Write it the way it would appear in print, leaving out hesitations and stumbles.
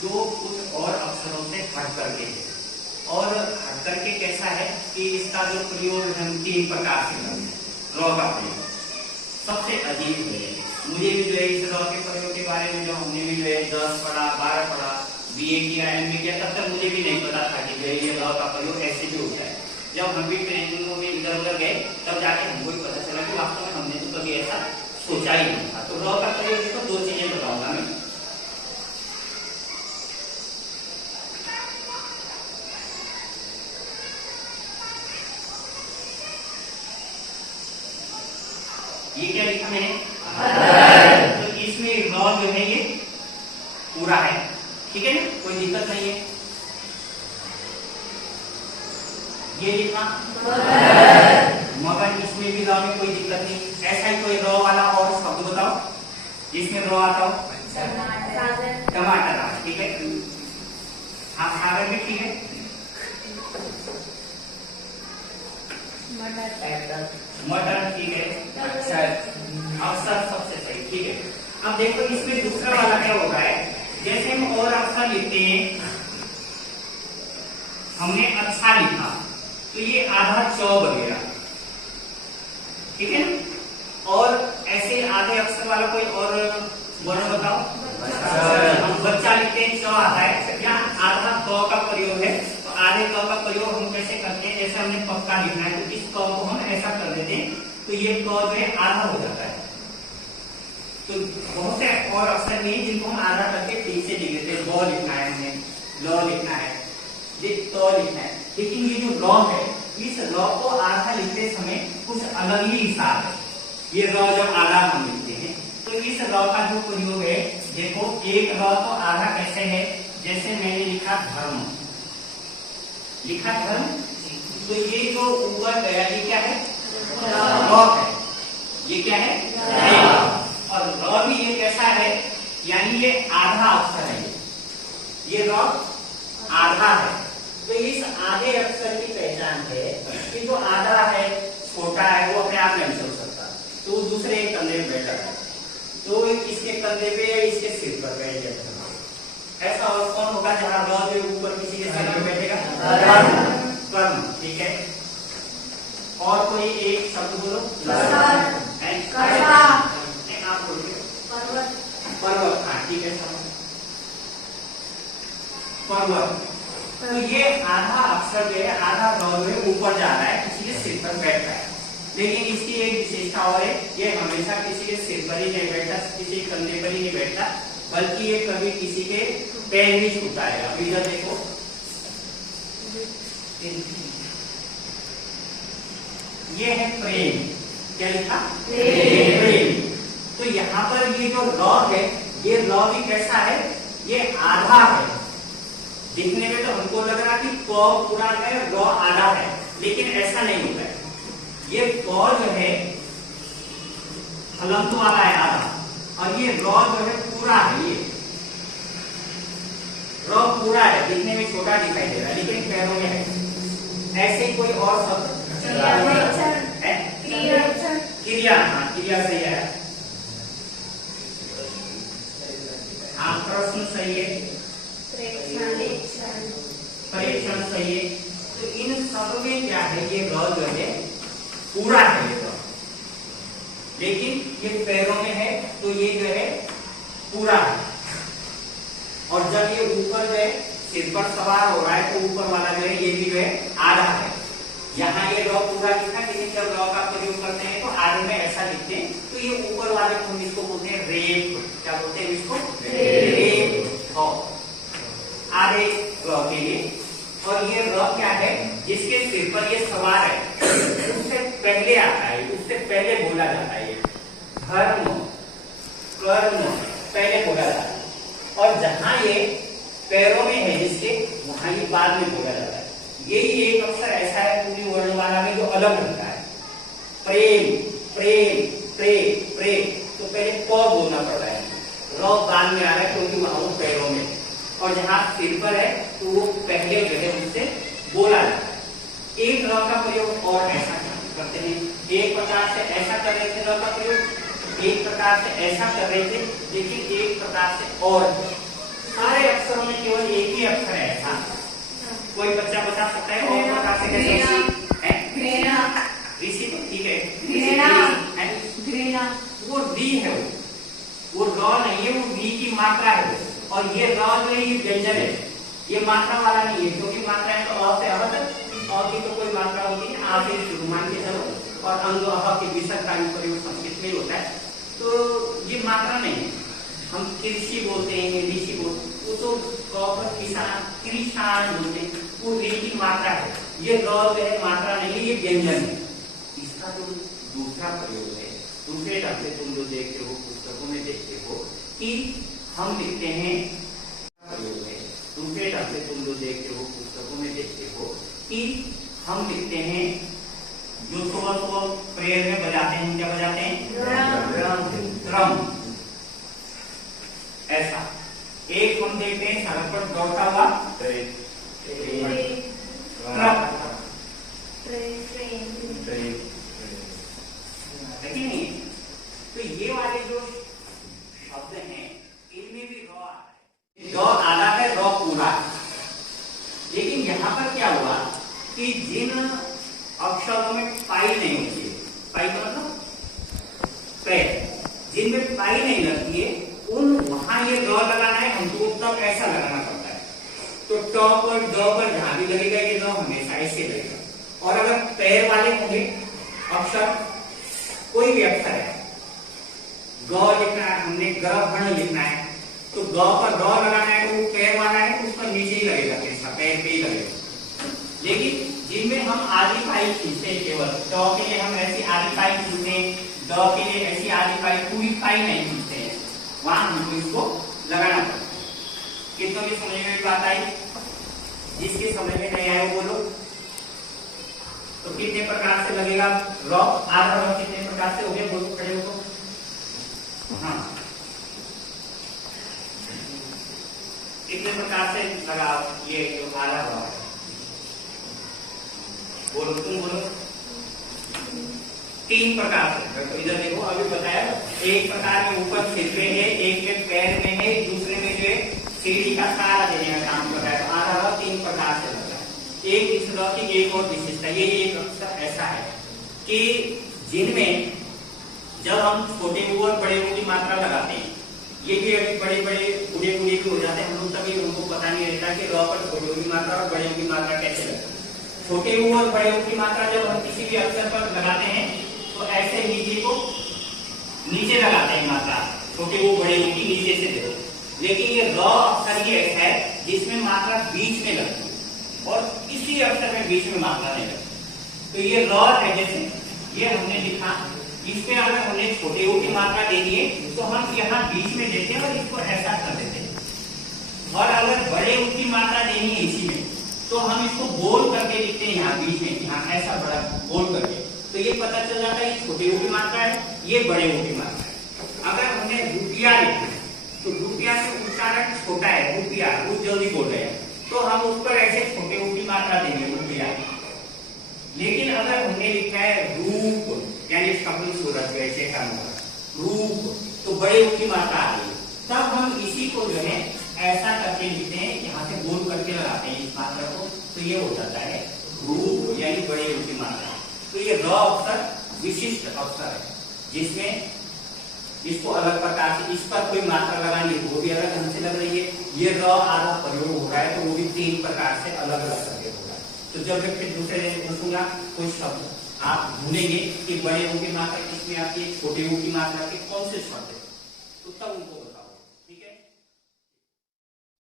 जो कुछ और अक्षरों से हट करके है। और हट करके कैसा है कि इसका जो प्रयोग हम 3 प्रकार से करते हैं। रॉ का प्रयोग सबसे अजीब है। मुझे भी जो है इस रॉ के प्रयोग के बारे में जो हमने भी जो है 10 पढ़ा, 12 पढ़ा, बीए किया, एमए किया, तब तक मुझे भी नहीं पता था कि जो है ये रॉ का प्रयोग ऐसे भी होता है। जब हम भी ट्रेनिंगों में इधर उधर गए तब जाके हमको भी पता चला कि वास्तव में हमने तो कभी ऐसा सोचा ही नहीं था। तो रॉ का प्रयोग देखो 2 चीजें बताऊंगा मैं। ये क्या लिखा मैंने? तो इसमें रॉ जो है ये पूरा है, ठीक है ना, कोई दिक्कत नहीं है। ये लिखा मगर इसमें भी रॉ में कोई दिक्कत नहीं। ऐसा ही कोई रॉ वाला और शब्द बताओ जिसमें रॉ आता हो। टमाटर, ठीक है। हाँ, सागर भी ठीक है। मटर ठीक है। अच्छा, अक्षर सबसे सही, ठीक है। अब देखो इसमें दूसरा वाला क्या होता है, जैसे हम और अक्षर लिखते हैं, हमने अच्छा लिखा तो ये आधा च वगैरह, ठीक है ना। और ऐसे आधे अक्षर वाला कोई और वर्ण बताओ। हम बच्चा लिखते हैं, च आता है, यहाँ आधा क का प्रयोग है। तो आधे क का प्रयोग हम कैसे करते हैं, जैसे हमने पक्का लिखना है तो इस क को हम ऐसा कर देते हैं तो ये क जो है आधा हो जाता है। तो बहुत से और अक्षर नहीं जिनको हम आधा करके ठीक से लिख देते हैं। ब लिखना है, हमने ल लिखना है, ये त लिखना है, लेकिन ये जो र है, इस र को आधा लिखते समय कुछ अलग ही हिसाब है। ये र जब आधा हम लिखते हैं तो इस र का जो प्रयोग है, देखो एक र तो आधा कैसे है, जैसे मैंने लिखा धर्म, लिखा धर्म, तो ये जो ऊपर गया ये क्या है, र है, ये क्या है, और र भी ये कैसा है, यानी ये आधा अक्षर है, ये र आधा है। तो इस आधे अक्षर की पहचान है कि जो आधा है, छोटा है, वो अपने आप नहीं चल सकता, तो दूसरे कंधे पे बैठा है, तो इसके कंधे पे या इसके सिर पर बैठ जाता है। ऐसा और कौन होगा जहां र जो ऊपर किसी के सिर पर बैठेगा? कर्म, ठीक है। और कोई एक शब्द बोलो। आप बोलिए। पर्वत, हाँ ठीक है, पर्वत। तो ये आधा अक्षर जो है, आधा र जो है ऊपर जा रहा है, किसी के सिर पर बैठ रहा है। लेकिन इसकी एक विशेषता और है, ये हमेशा किसी के सिर पर ही नहीं बैठता, किसी के कंधे पर ही नहीं बैठता, बल्कि ये कभी किसी के पैर भी छूता है। अब इधर देखो, ये है प्रेम, क्या लिखा? प्रेम। तो यहाँ पर ये जो र है, ये र भी कैसा है, ये आधा है। दिखने में तो हमको लग रहा कि क पूरा है, र आधा है, लेकिन ऐसा नहीं होता है। ये क जो है हलंत वाला है आधा, और ये र जो है पूरा है, ये र पूरा है, दिखने में छोटा दिखाई दे रहा है लेकिन पैरों में है। ऐसे ही कोई और शब्द? क्रिया, हाँ क्रिया सही है। हाँ, प्रश्न सही है, परीक्षण सही है। तो इन सब में क्या है, ये र जो है पूरा है, ये लेकिन ये पैरों में है तो ये जो है पूरा है। और जब ये ऊपर जो है सिर पर सवार हो रहा है तो ऊपर वाला जो है ये भी जो है आधा है। यहाँ ये र पूरा लिखा, लेकिन जब र का प्रयोग करते हैं तो आधे में ऐसा लिखते हैं, तो ये ऊपर वाले को इसको बोलते हैं रेप। क्या बोलते हैं इसको? रेप। आधे र के लिए। और ये र क्या है, जिसके सिर पर ये सवार है, उससे पहले आता है, उससे पहले बोला जाता है। धर्म, कर्म पहले बोला जाता है, और जहां ये पैरों में है जिसके, वहां ये बाद में बोला जाता है। यही एक अक्षर ऐसा है पूरी वर्णमाला में जो अलग होता है। प्रेम, प्रेम, प्रेम, प्रेम, तो पहले प बोलना पड़ रहा है, र बाद में आ रहा है क्योंकि वहां वो पैरों में, और जहां सिर पर है तो वो पहले जो है उससे बोला जाता है। एक र का प्रयोग और ऐसा करते हैं, एक प्रकार से ऐसा कर रहे थे र का प्रयोग, एक प्रकार से ऐसा कर रहे थे, लेकिन एक प्रकार से और सारे अक्षरों में केवल एक ही अक्षर है ऐसा। कोई बच्चा बता सकता है और प्रकार से कैसे है? ऋषि तो ठीक है, वो री है, वो र नहीं है, वो री की मात्रा है। और ये र जो है ये व्यंजन है, ये मात्रा वाला नहीं है, क्योंकि मात्रा है तो अ से अ तक, अ की तो कोई मात्रा होती है, आ से शुरू मान के चलो, और अंग अह के विसर्ग का प्रयोग संस्कृत में होता है, तो ये मात्रा नहीं है। हम कृषि बोलते हैं, ऋषि बोलते हैं, वो तो किसान कृषान बोलते हैं, वो री की मात्रा है। ये र जो है मात्रा नहीं है, ये व्यंजन है। इसका जो दूसरा प्रयोग है, दूसरे ढंग से तुम जो देखते हो पुस्तकों में देखते हो कि हम लिखते हैं, प्रयोग है दूसरे ढंग से तुम जो देखते हो पुस्तकों में देखते हो कि हम लिखते हैं जो सुबह सुबह प्रेयर में बजाते हैं, क्या बजाते हैं? ड्रम। ऐसा एक हम देखते हैं सड़क पर दौड़ता हुआ ट्रक। नहीं, तो ये वाले जो शब्द हैं इनमें भी र आता है, ग आधा है, र पूरा। लेकिन यहाँ पर क्या हुआ कि जिन अक्षरों में पाई नहीं होती है, पाई का मतलब पैर, जिनमें पाई नहीं लगती है उन वहां ये ग लगाना है हमको, तब ऐसा लगाना पड़ता है। तो ट पर ड पर जहां भी लगेगा ये ग हमेशा ऐसे लगेगा। और अगर पैर वाले होंगे अक्षर, कोई भी अक्षर है, ग लिखना है हमने, ग भण लिखना है, तो ग पर ड लगाना है तो वो पैर वाला है तो उसका नीचे ही लगेगा, कैसा पैर पे ही लगेगा। लेकिन जिनमें हम आधी पाई खींचते हैं, केवल ट के लिए हम ऐसी आधी पाई खींचते हैं, ड के लिए ऐसी आधी पाई, पूरी पाई नहीं खींचते हैं, वहां हमको इसको लगाना पड़ता है। कितनों की समझ में बात आई? जिसके समझ में नहीं आया वो बोलो। तो कितने प्रकार से लगेगा र? आधा र कितने प्रकार से हो गया, बोलो खड़े हो तो। हाँ, कितने प्रकार से लगा ये जो आधा र है? बोलो, तुम बोलो। 3 प्रकार से। तो इधर देखो अभी बताया, एक प्रकार में ऊपर सिर पे है, एक में पैर में है, दूसरे में जो है सीढ़ी का सहारा देने का काम कर रहा है। आधा र 3 प्रकार से लग रहा है। एक इस र की एक और विशेषता, ये एक अक्षर ऐसा है कि जिनमें जब हम छोटे ऊ और बड़े ऊ की मात्रा लगाते हैं, ये भी अभी बड़े बड़े बूढ़े बूढ़े भी हो जाते हैं, हम लोग तभी उनको पता नहीं रहता कि र पर छोटे ऊ की मात्रा और बड़े ऊ की मात्रा कैसे लगती है। छोटे ऊ और बड़े ऊ की मात्रा जब हम किसी भी अक्षर पर लगाते हैं तो ऐसे नीचे को नीचे लगाते हैं मात्रा, छोटे ऊ बड़े ऊ की नीचे से देखो। लेकिन ये र अक्षर ये है जिसमें मात्रा बीच में लगती है और किसी अक्षर में बीच में मात्रा नहीं लगती। तो ये र है, जैसे ये हमने लिखा, इसमें अगर हमने छोटे ऊ की मात्रा देनी है तो हम यहाँ बीच में देते हैं और इसको ऐसा कर देते हैं। और अगर बड़े ऊ की मात्रा देनी है इसी में तो हम इसको गोल करके लिखते हैं, यहाँ बीच में, यहाँ ऐसा बड़ा गोल करके, तो ये पता चल जाता है छोटे ऊ की मात्रा है, ये बड़े ऊ की मात्रा है। अगर हमने रुपया लिखा है तो रुपया से उच्चारण छोटा है, रुपया, वो जल्दी बोल रहे हैं, तो हम उस पर ऐसे छोटे ऊ की मात्रा देंगे, रुपया। लेकिन अगर हमने लिखा है रूप, यानी कपिल सूरत वैसे का रूप, तो बड़े ऊ की मात्रा आ रही है, तब हम इसी को जो है ऐसा करके लिखते हैं, यहाँ से गोल करके लगाते हैं इस मात्रा को, तो ये हो जाता है रूप, यानी बड़े ऊ की मात्रा। तो ये र अक्षर विशिष्ट अक्षर है जिसमें इसको अलग प्रकार से, इस पर कोई मात्रा लगानी है वो भी अलग ढंग से लग रही है। ये र आधा प्रयोग हो रहा है तो वो भी 3 प्रकार से अलग अलग करके हो रहा है। तो जब मैं फिर दूसरे दिन पूछूंगा कोई शब्द, आप ढूंढेंगे कि बड़े ऊ की मात्रा किसमें आती है, छोटे ऊ की मात्रा के कौन से शब्द है, तो तब उनको बताओ।